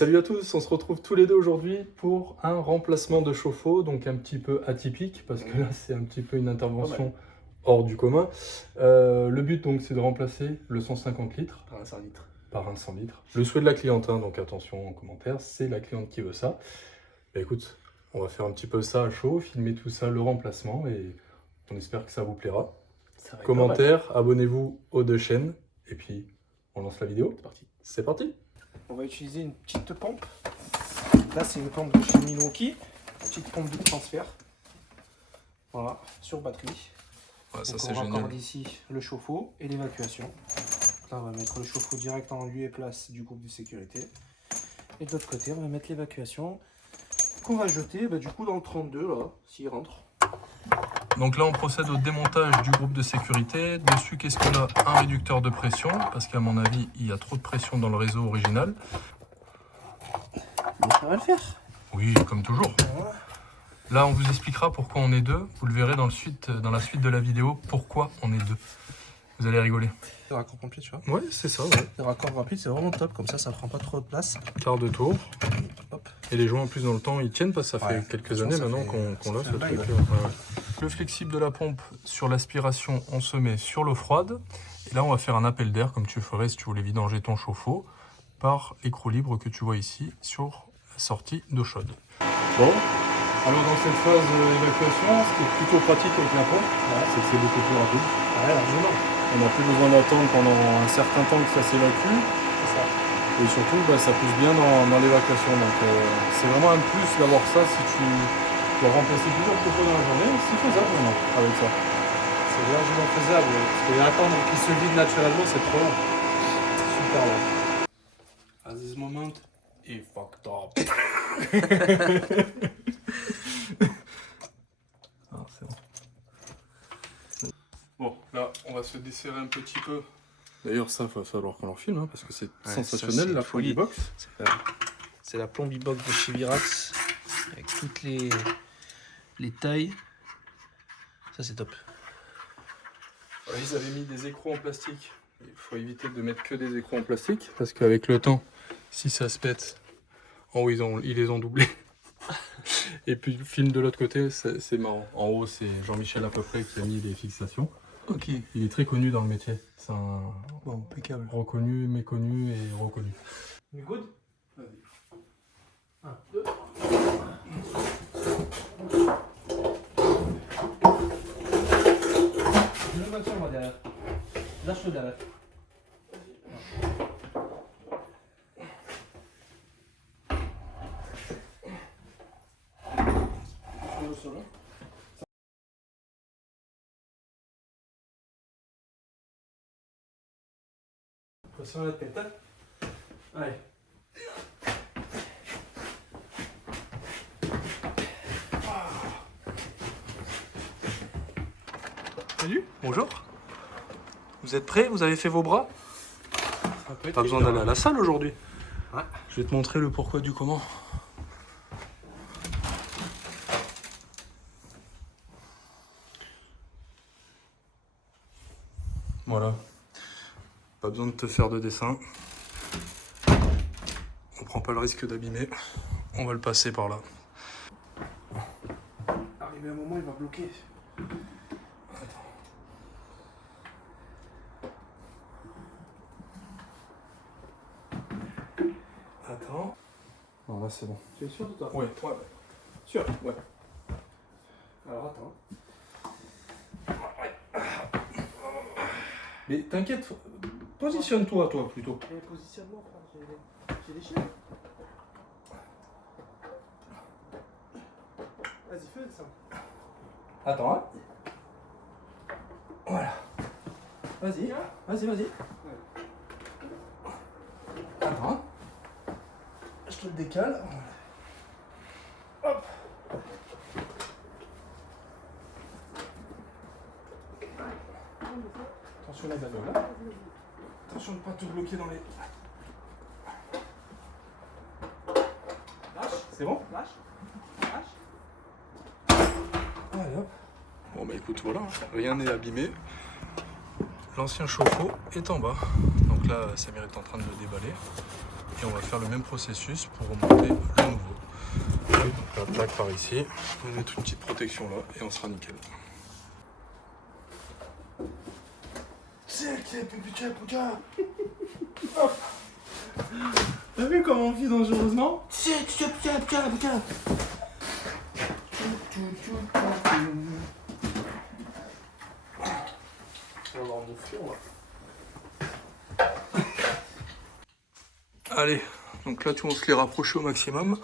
Salut à tous, on se retrouve tous les deux aujourd'hui pour un remplacement de chauffe-eau, donc un petit peu atypique, parce que là c'est un petit peu une intervention hors du commun. Le but donc c'est de remplacer le 150 litres Par un 100 litres. par un 100 litres. Le souhait de la cliente, hein, donc attention en commentaire, c'est la cliente qui veut ça. Bah, écoute, on va faire un petit peu ça à chaud, filmer tout ça, le remplacement, et on espère que ça vous plaira. Commentaire, abonnez-vous aux deux chaînes, et puis on lance la vidéo. C'est parti. C'est parti. On va utiliser une petite pompe. Là, c'est une pompe de chez Milwaukee. Petite pompe de transfert. Voilà, sur batterie. Ouais, ça donc c'est on génial. raccorde ici le chauffe-eau et l'évacuation. Là, on va mettre le chauffe-eau direct en lieu et place du groupe de sécurité. Et de l'autre côté, on va mettre l'évacuation qu'on va jeter du coup dans le 32 là, s'il rentre. Donc là, on procède au démontage du groupe de sécurité. Dessus, qu'est-ce qu'on a? Un réducteur de pression, parce qu'à mon avis, il y a trop de pression dans le réseau original. Mais ça va le faire. Oui, comme toujours. Voilà. Là, on vous expliquera pourquoi on est deux. Vous le verrez dans la suite de la vidéo, pourquoi on est deux. Vous allez rigoler. Le raccord complet, tu vois. Ouais, c'est ça, ouais. Le raccord rapide, c'est vraiment top. Comme ça prend pas trop de place. Quart de tour. Hop. Et les joints, en plus, dans le temps, ils tiennent, parce que ça fait Ouais, quelques années maintenant qu'on l'a, ce truc. Ouais. Le flexible de la pompe sur l'aspiration, on se met sur l'eau froide. Et là, on va faire un appel d'air, comme tu ferais si tu voulais vidanger ton chauffe-eau, par l'écrou libre que tu vois ici, sur la sortie d'eau chaude. Bon, alors dans cette phase d'évacuation, ce qui est plutôt pratique avec la pompe, c'est que c'est beaucoup plus rapide. Ouais, largement. On n'a plus besoin d'attendre pendant un certain temps que ça s'évacue. C'est ça. Et surtout, ça pousse bien dans l'évacuation. Donc c'est vraiment un plus d'avoir ça si tu dois remplacer plusieurs chauffe-eau dans la journée. C'est faisable vraiment avec ça. C'est largement faisable. Parce que attendre qu'il se vide naturellement, c'est trop long. Super long. At this moment, he fucked up. Ah, c'est bon. Bon, là, on va se desserrer un petit peu. D'ailleurs, ça, il va falloir qu'on leur filme, hein, parce que c'est sensationnel, ça, la c'est folie. Plombibox. C'est la Plombibox de chez Virax. Avec toutes les tailles. Ça, c'est top. Ils avaient mis des écrous en plastique. Il faut éviter de mettre que des écrous en plastique, parce qu'avec le temps, si ça se pète, en haut, ils les ont doublés. Et puis, le film de l'autre côté, c'est marrant. En haut, c'est Jean-Michel à peu près qui a mis les fixations. Ok. Il est très connu dans le métier. C'est un Bon, impeccable. reconnu, méconnu et reconnu. You good? Vas-y. 1, 2, 3. Je le maintiens moi derrière. Lâche-le derrière. Attention à la tête, hein. Allez. Salut, bonjour. Vous êtes prêts? Vous avez fait vos bras? Pas besoin d'aller à la salle aujourd'hui. Ouais. Je vais te montrer le pourquoi du comment. Voilà. Pas besoin de te faire de dessin. On prend pas le risque d'abîmer. On va le passer par là. Arrivé un moment, il va bloquer. Attends. Non, là c'est bon. Tu es sûr de toi? Ouais. Sûr. Ouais. Alors attends. Mais t'inquiète, positionne-toi toi plutôt. Et positionnement, frère, j'ai des chiens. Vas-y, fais ça. Attends, hein. Voilà. Vas-y, vas-y. Attends, hein. Je te le décale. Hop. Attention la bagnole, là. Attention de ne pas te bloquer dans les... Lâche. C'est bon? Lâche. Lâche. Allez hop. Bon bah écoute, voilà, rien n'est abîmé. L'ancien chauffe-eau est en bas. Donc là, Samir est en train de le déballer. Et on va faire le même processus pour remonter le nouveau. Donc la plaque par ici, on va mettre une petite protection là et on sera nickel. T'as vu comment on vit dangereusement? Allez, donc là on se les rapproche au maximum.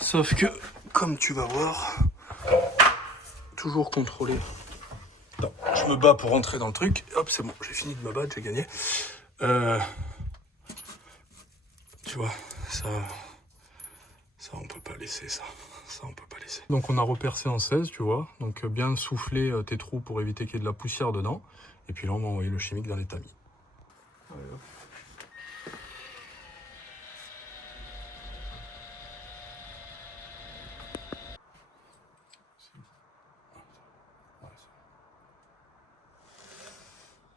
Sauf que, comme tu vas voir, toujours contrôler. Non, je me bats pour rentrer dans le truc. Hop, c'est bon, j'ai fini de me battre, j'ai gagné. Tu vois, ça on peut pas laisser ça. Ça on peut pas laisser. Donc on a repercé en 16, tu vois. Donc bien souffler tes trous pour éviter qu'il y ait de la poussière dedans. Et puis là on va envoyer le chimique dans les tamis. Allez, hop.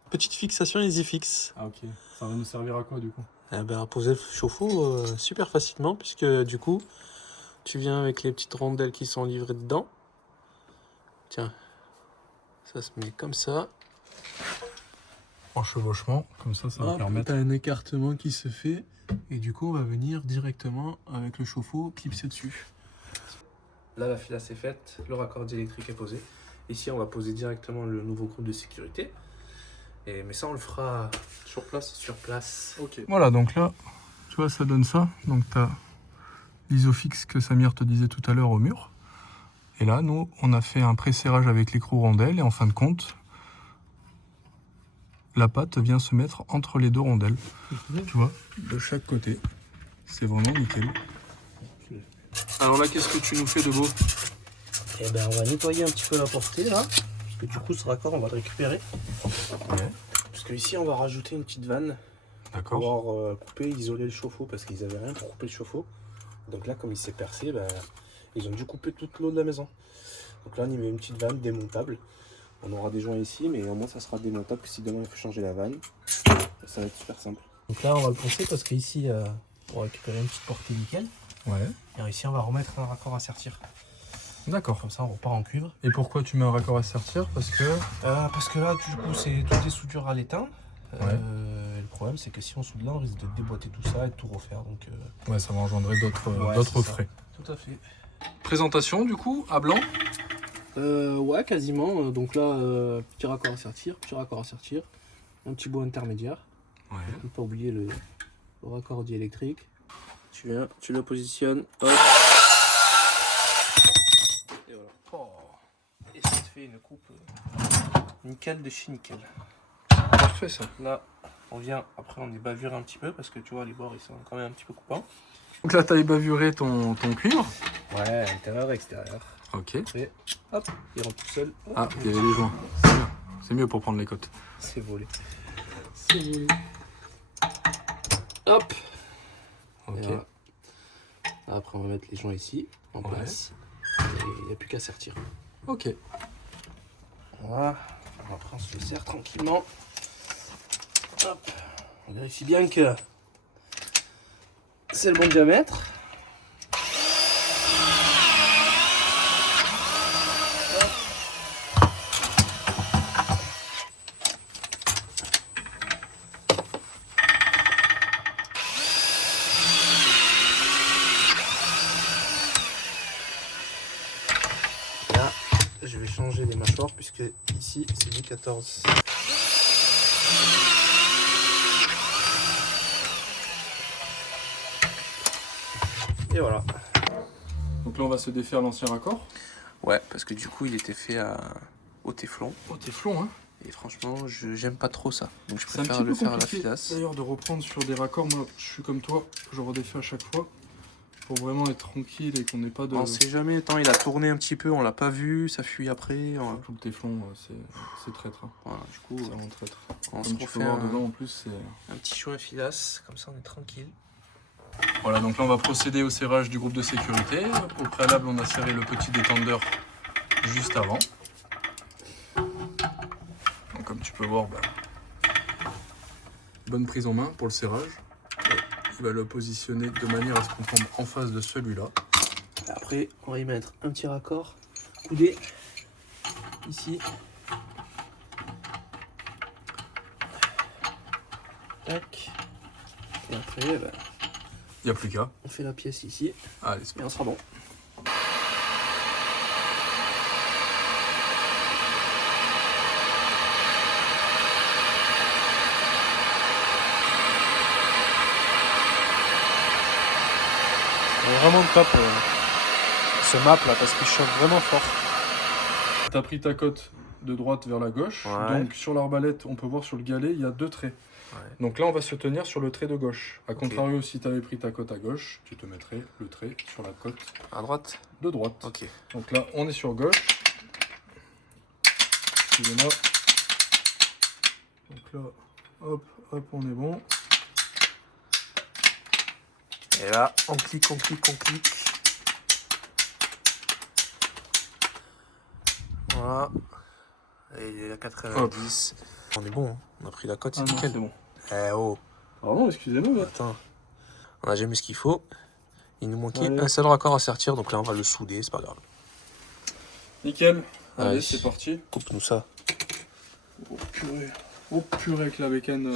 Petite fixation EasyFix. Ah ok, ça va nous servir à quoi du coup? Eh ben, à poser le chauffe-eau super facilement, puisque du coup, tu viens avec les petites rondelles qui sont livrées dedans. Tiens, ça se met comme ça. En chevauchement, comme ça va permettre. T'as un écartement qui se fait, et du coup, on va venir directement avec le chauffe-eau clipser dessus. Là, la filasse est faite, le raccordi électrique est posé. Ici, on va poser directement le nouveau groupe de sécurité. Mais ça, on le fera sur place. Sur place. Ok. Voilà, donc là, tu vois, ça donne ça. Donc tu as l'isofix que Samir te disait tout à l'heure au mur. Et là, nous, on a fait un pré-serrage avec l'écrou rondelle. Et en fin de compte, la pâte vient se mettre entre les deux rondelles. Tu vois, de chaque côté. C'est vraiment nickel. Alors là, qu'est-ce que tu nous fais de beau? Et ben, on va nettoyer un petit peu la portée là. Parce que du coup, ce raccord, on va le récupérer. Ouais. Parce que ici, on va rajouter une petite vanne. D'accord. Pour pouvoir couper, isoler le chauffe-eau. Parce qu'ils avaient rien pour couper le chauffe-eau. Donc là, comme il s'est percé, ben, ils ont dû couper toute l'eau de la maison. Donc là, on y met une petite vanne démontable. On aura des joints ici, mais au moins, ça sera démontable. Que si demain, il faut changer la vanne, ça va être super simple. Donc là, on va le poncer parce qu'ici, on va récupérer une petite portée nickel. Ouais. Et ici, on va remettre un raccord à sertir. D'accord. Comme ça, on repart en cuivre. Et pourquoi tu mets un raccord à sertir? Parce que là, du coup, c'est toutes les soudures à l'étain. Ouais. Le problème, c'est que si on soude là, on risque de déboîter tout ça et de tout refaire. Donc, ouais, ça va engendrer d'autres frais. Tout à fait. Présentation du coup, à blanc? Ouais, quasiment. Donc là, petit raccord à sertir, un petit bout intermédiaire. Ouais. Il ne faut pas oublier le raccordi électrique. Tu viens, tu le positionnes, hop. Et voilà. Oh. Et ça te fait une coupe nickel de chez nickel. Parfait ça. Là, on vient, après on est bavuré un petit peu parce que tu vois, les bords ils sont quand même un petit peu coupants. Donc là, tu as bavuré ton cuivre. Ouais, intérieur et extérieur. Ok. Et hop, il rentre tout seul. Hop. Ah, il y avait des joints. C'est mieux. C'est mieux pour prendre les côtes. C'est volé. C'est volé. Hop. Ok. Voilà. Après, on va mettre les joints ici, en place. Et il n'y a plus qu'à sertir. Ok. Voilà. Après, on se le serre tranquillement. Hop. On vérifie bien que c'est le bon diamètre. Là, je vais changer les mâchoires puisque ici c'est du 14. Et voilà. Donc là, on va se défaire l'ancien raccord. Ouais, parce que du coup, il était fait au téflon. Oh, t'es flon, hein. Et franchement, j'aime pas trop ça. Donc je C'est un préfère petit le peu faire à la compliqué filasse. d'ailleurs de reprendre sur des raccords. Moi, je suis comme toi, je redéfais à chaque fois pour vraiment être tranquille et qu'on n'ait pas de. On sait jamais, tant il a tourné un petit peu, on l'a pas vu, ça fuit après. Surtout le téflon, c'est traître. Hein. Voilà, du coup, C'est vraiment traître. on se Comme tu peux refait voir dedans en plus, c'est. un petit joint filasse, comme ça on est tranquille. Voilà, donc là on va procéder au serrage du groupe de sécurité. Au préalable, on a serré le petit détendeur juste avant. Donc comme tu peux voir, bonne prise en main pour le serrage. il va le positionner de manière à ce qu'on tombe en face de celui-là. Après, on va y mettre un petit raccord coudé ici. Tac. Et après, bah, Il n'y a plus qu'à. on fait la pièce ici Allez, c'est et on sera bon. Vraiment top ce map là parce qu'il chauffe vraiment fort. Tu as pris ta cote de droite vers la gauche. Ouais. Donc sur l'arbalète, on peut voir sur le galet, il y a 2 traits. Ouais. Donc là, on va se tenir sur le trait de gauche. A contrario, si tu avais pris ta cote à gauche, tu te mettrais le trait sur la cote À droite. de droite. Ok. Donc là, on est sur gauche. Excusez-moi. Donc là, hop, hop, on est bon. Et là, on clique, on clique, on clique. Voilà. Et il est à 90. On est bon, hein. On a pris la cote, c'est nickel. c'est bon. Eh oh. Pardon, excusez-moi. Attends. On a déjà mis ce qu'il faut. Il nous manquait Allez. un seul raccord à sortir, donc là on va le souder, c'est pas grave. Nickel. Allez, Allez. c'est parti. Coupe-nous ça. Oh purée. Oh purée avec la bécane.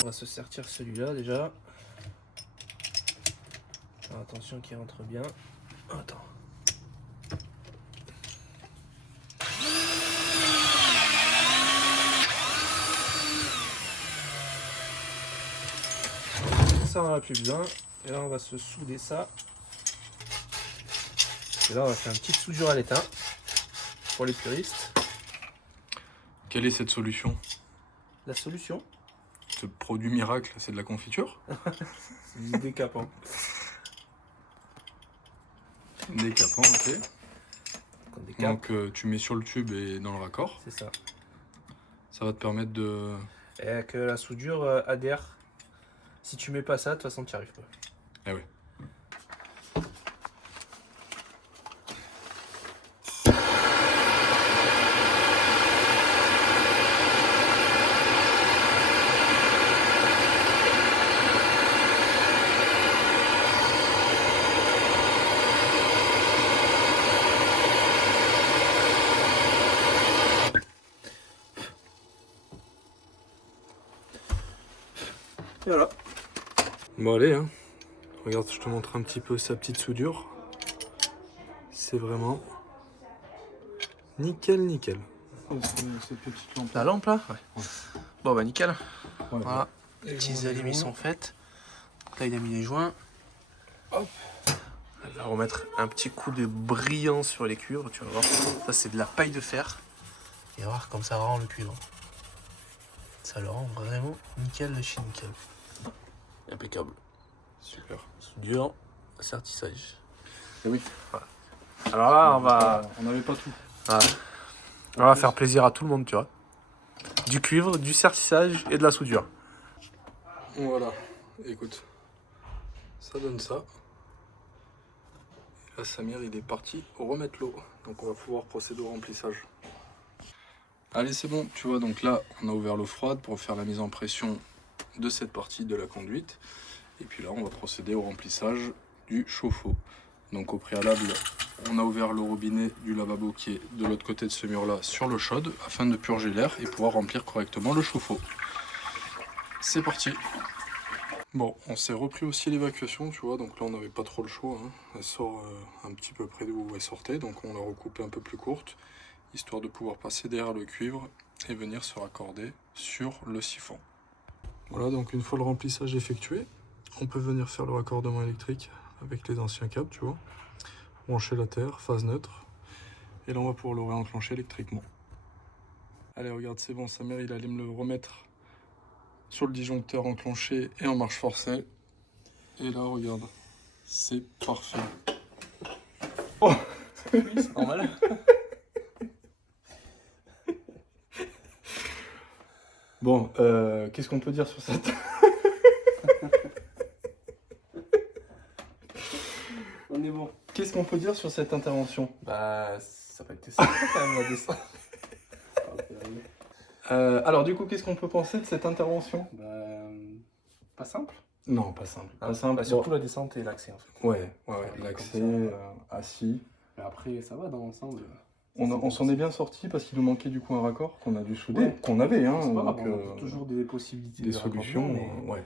On va se sortir celui-là déjà. Alors, attention qu'il rentre bien. Attends. Ça on en a plus besoin. Et là on va se souder ça. Et là on va faire une petite soudure à l'étain. Pour les puristes. Quelle est cette solution? La solution, Ce produit miracle, c'est de la confiture? c'est du décapant. Décapant, ok. On décape. Donc tu mets sur le tube et dans le raccord. C'est ça. Ça va te permettre de... Et que la soudure adhère. Si tu mets pas ça, de toute façon tu n'y arrives pas. Ah oui. Et voilà. Bon allez, hein. Regarde, je te montre un petit peu sa petite soudure. C'est vraiment nickel, nickel. Cette petite lampe. La lampe là, ouais. Bon bah nickel. Ouais, Voilà. Et Les petits bon, alimis sont faites. Là il a mis les joints. Hop. On va remettre un petit coup de brillant sur les cuivres, tu vas voir. Ça c'est de la paille de fer. Et voir comme ça rend le cuivre. Ça le rend vraiment nickel de chez nickel. Impeccable. Super. Soudure, sertissage. Et oui. Voilà. Alors là on va. On n'avait pas tout. Voilà. On va faire plaisir à tout le monde, tu vois. Du cuivre, du sertissage et de la soudure. Voilà. Écoute. Ça donne ça. Et là, Samir, il est parti remettre l'eau. Donc on va pouvoir procéder au remplissage. Allez, c'est bon. Tu vois, donc là, on a ouvert l'eau froide pour faire la mise en pression de cette partie de la conduite. Et puis là, on va procéder au remplissage du chauffe-eau. Donc au préalable, on a ouvert le robinet du lavabo qui est de l'autre côté de ce mur-là sur l'eau chaude afin de purger l'air et pouvoir remplir correctement le chauffe-eau. C'est parti. Bon, on s'est repris aussi l'évacuation, tu vois, donc là on n'avait pas trop le choix, hein. Elle sort un petit peu près d'où elle sortait, donc on l'a recoupée un peu plus courte, histoire de pouvoir passer derrière le cuivre et venir se raccorder sur le siphon. Voilà, donc une fois le remplissage effectué, on peut venir faire le raccordement électrique avec les anciens câbles, tu vois, brancher la terre, phase neutre, et là on va pouvoir le réenclencher électriquement. Allez, regarde, c'est bon, Samir il allait me le remettre sur le disjoncteur enclenché et en marche forcée. Et là, regarde, c'est parfait. Oh oui, c'est normal. Bon, qu'est-ce qu'on peut dire sur cette... On est bon. Qu'est-ce qu'on peut dire sur cette intervention? Bah, Ça peut être sympa quand même la descente. Alors du coup, qu'est-ce qu'on peut penser de cette intervention? Pas simple. Non, pas simple. Ah, Pas simple. bah, surtout la descente et l'accès en fait. Ouais, Comme l'accès, ça. assis. Mais après, ça va dans l'ensemble. On s'en est bien sorti parce qu'il nous manquait du coup un raccord qu'on a dû souder, Ouais. qu'on avait, hein, C'est pas donc, grave, on a toujours des possibilités des de solutions, raccordement, mais ouais,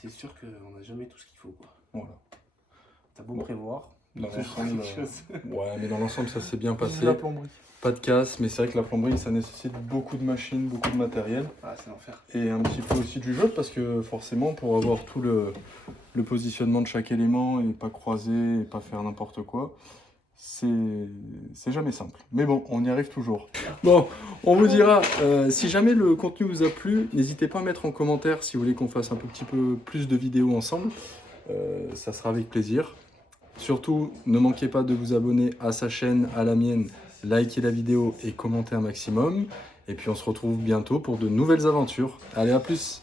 c'est sûr qu'on n'a jamais tout ce qu'il faut, quoi. voilà. T'as beau prévoir. Dans toujours l'ensemble, quelque chose. ouais, mais dans l'ensemble, ça s'est bien passé. C'est la plomberie. Pas de casse, mais c'est vrai que la plomberie, ça nécessite beaucoup de machines, beaucoup de matériel. Ah, c'est l'enfer. Et un petit peu aussi du jeu, parce que forcément, pour avoir tout le positionnement de chaque élément et pas croiser et pas faire n'importe quoi, c'est jamais simple. Mais bon, on y arrive toujours. Bon, on vous dira, si jamais le contenu vous a plu, n'hésitez pas à mettre en commentaire si vous voulez qu'on fasse un petit peu plus de vidéos ensemble. Ça sera avec plaisir. Surtout, ne manquez pas de vous abonner à sa chaîne, à la mienne, likez la vidéo et commentez un maximum. Et puis on se retrouve bientôt pour de nouvelles aventures. Allez, à plus!